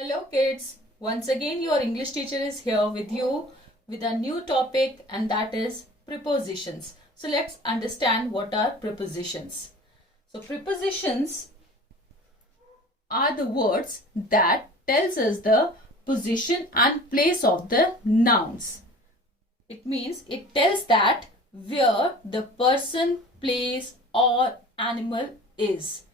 Hello kids, once again your English teacher is here with you with a new topic, and that is prepositions. So let's understand what are prepositions. So prepositions are the words that tells us the position and place of the nouns. It means it tells that where the person, place or animal is.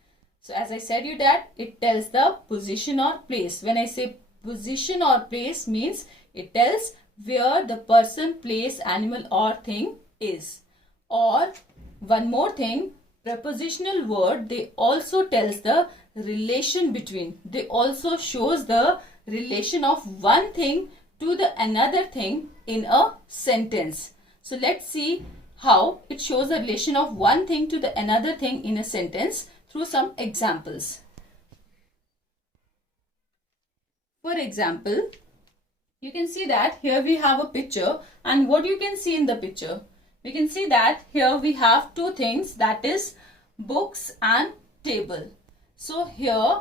So as I said you that it tells the position or place. When I say position or place means it tells where the person, place, animal or thing is. Or one more thing, prepositional word, they also tells the relation between. They also shows the relation of one thing to the another thing in a sentence. So let's see how it shows the relation of one thing to the another thing in a sentence through some examples. For example, you can see that here we have a picture, and what you can see in the picture? We can see that here we have two things, that is books and table. So here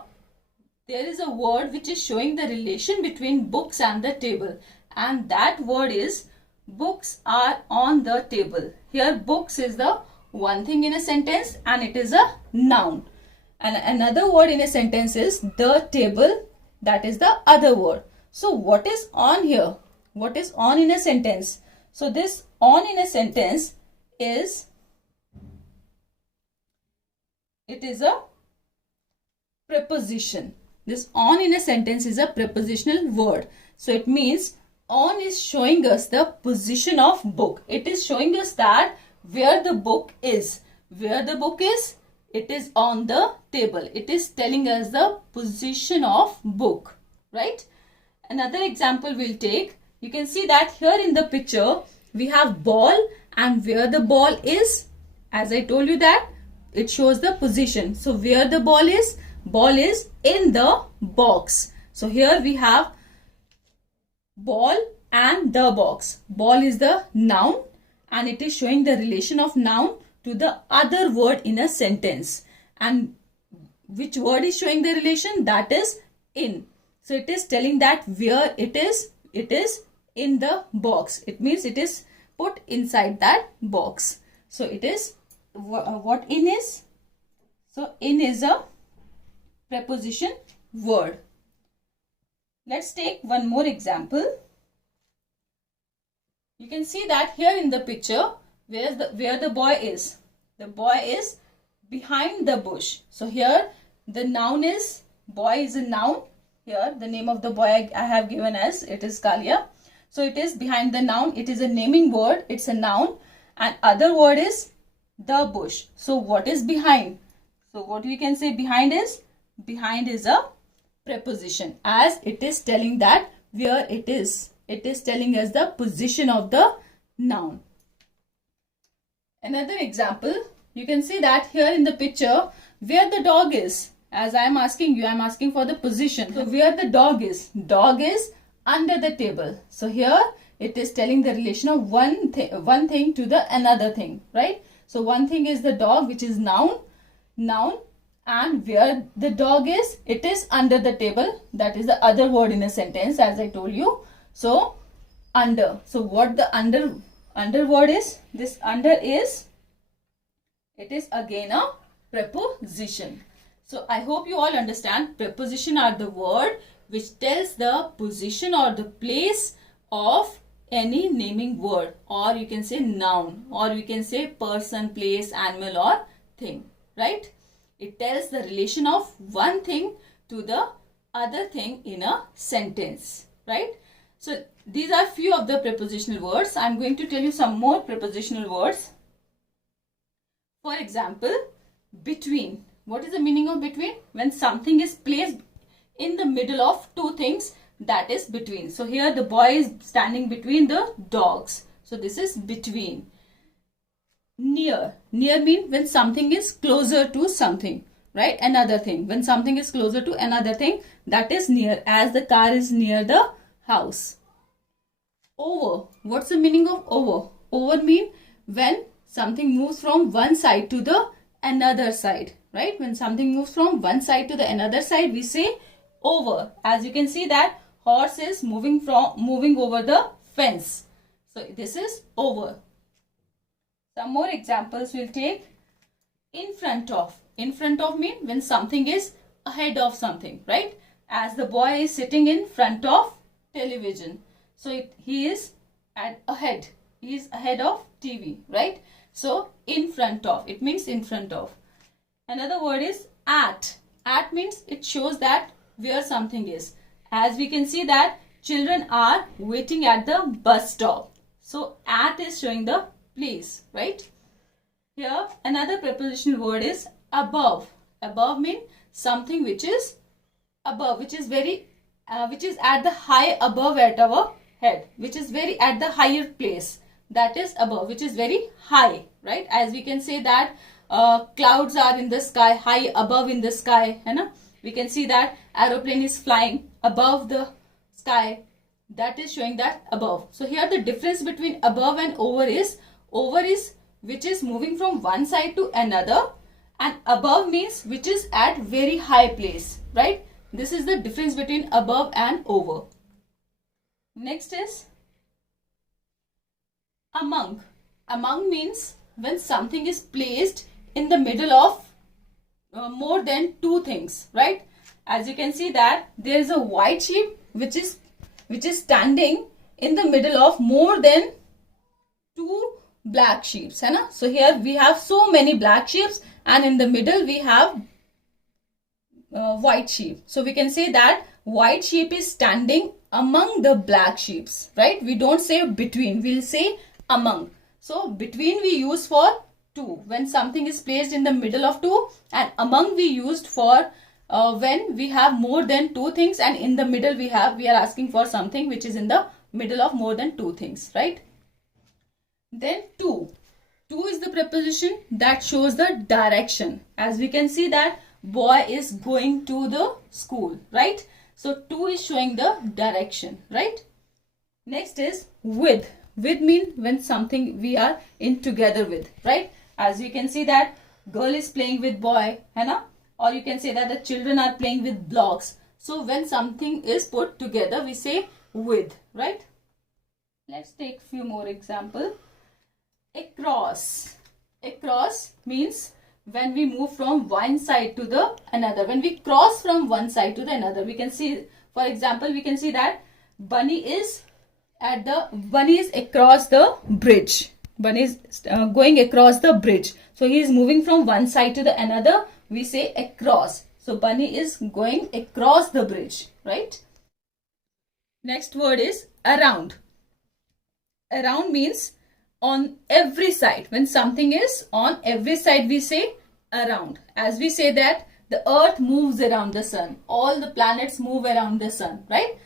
there is a word which is showing the relation between books and the table, and that word is books are on the table. Here books is the one thing in a sentence and it is a noun, and another word in a sentence is the table, that is the other word. So what is on here? What is on in a sentence? So this on in a sentence is, it is a preposition. This on in a sentence is a prepositional word. So it means on is showing us the position of book. It is showing us that where the book is. Where the book is? It is on the table. It is telling us the position of book, right? Another example we'll take. You can see that here in the picture we have ball, and where the ball is, as I told you that it shows the position. So where the ball is in the box. So here we have ball and the box. Ball is the noun and it is showing the relation of noun to the other word in a sentence. And which word is showing the relation? That is in. So it is telling that where it is in the box. It means it is put inside that box. So it is what in is? So in is a preposition word. Let's take one more example. You can see that here in the picture where the boy is. The boy is behind the bush. So here the noun is, boy is a noun. Here the name of the boy I have given as, it is Kalia. So it is behind the noun. It is a naming word. It's a noun. And other word is the bush. So what is behind? So what we can say behind is? Behind is a preposition, as it is telling that where it is. It is telling us the position of the noun. Another example, you can see that here in the picture where the dog is. As I am asking you, I am asking for the position. So where the dog is under the table. So here it is telling the relation of one thing to the another thing, right? So one thing is the dog, which is noun, and where the dog is, it is under the table. That is the other word in a sentence, as I told you. So under. So what the under word is? This under is, it is again a preposition. So I hope you all understand. Preposition are the word which tells the position or the place of any naming word, or you can say noun, or you can say person, place, animal or thing, right? It tells the relation of one thing to the other thing in a sentence, right? So these are few of the prepositional words. I am going to tell you some more prepositional words. For example, between. What is the meaning of between? When something is placed in the middle of two things, that is between. So here the boy is standing between the dogs. So this is between. Near. Near means when something is closer to something, right? Another thing. When something is closer to another thing, that is near, as the car is near the house. Over. What's the meaning of over? Over means when something moves from one side to the another side, right? When something moves from one side to the another side, we say over. As you can see that horse is moving over the fence. So this is over. Some more examples we'll take. In front of. In front of means when something is ahead of something, right? As the boy is sitting in front of television. So he is ahead. He is ahead of TV, right? So in front of. It means in front of. Another word is at. At means it shows that where something is. As we can see that children are waiting at the bus stop. So at is showing the place, right? Here another preposition word is above. Above means something which is above, which is at the high above at our head, which is very at the higher place. That is above, which is very high, right? As we can say that clouds are in the sky, high above in the sky, है ना? We can see that aeroplane is flying above the sky. That is showing that above. So here the difference between above and over is which is moving from one side to another, and above means which is at very high place, right? This is the difference between above and over. Next is among. Among means when something is placed in the middle of more than two things, right? As you can see that there is a white sheep which is standing in the middle of more than two black sheep, है ना? So here we have so many black sheep and in the middle we have white sheep. So we can say that white sheep is standing among the black sheep, right? We don't say between, we'll say among. So between we use for two when something is placed in the middle of two, and among we used for when we have more than two things, and in the middle we are asking for something which is in the middle of more than two things, right? Then to. To is the preposition that shows the direction. As we can see that boy is going to the school, right? So to is showing the direction, right? Next is with. With means when something we are in together with, right? As we can see that girl is playing with boy, है ना? Or you can say that the children are playing with blocks. So when something is put together, we say with, right? Let's take few more examples. Across. Across means when we move from one side to the another. When we cross from one side to the another, we can see, for example, we can see that Bunny is across the bridge. Bunny is going across the bridge. So he is moving from one side to the another. We say across. So Bunny is going across the bridge, right? Next word is around. Around means on every side. When something is on every side, we say around. As we say that the earth moves around the sun. All the planets move around the sun, right?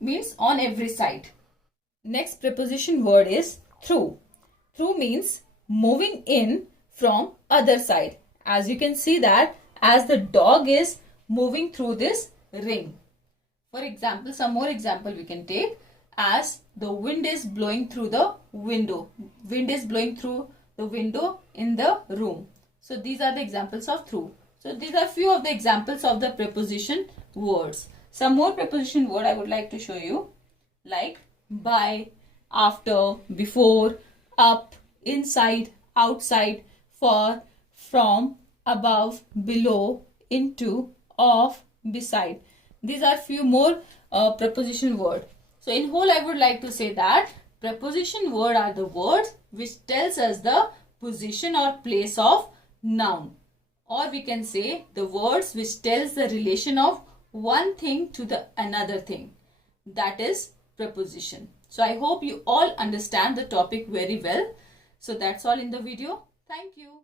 Means on every side. Next preposition word is through. Through means moving in from other side. As you can see that as the dog is moving through this ring. For example, some more example we can take. As the wind is blowing through the window. Wind is blowing through the window in the room. So these are the examples of through. So these are few of the examples of the preposition words. Some more preposition word I would like to show you, like by, after, before, up, inside, outside, for, from, above, below, into, of, beside. These are few more preposition word. So in whole I would like to say that preposition word are the words which tells us the position or place of noun. Or we can say the words which tells the relation of one thing to the another thing. That is preposition. So I hope you all understand the topic very well. So that's all in the video. Thank you.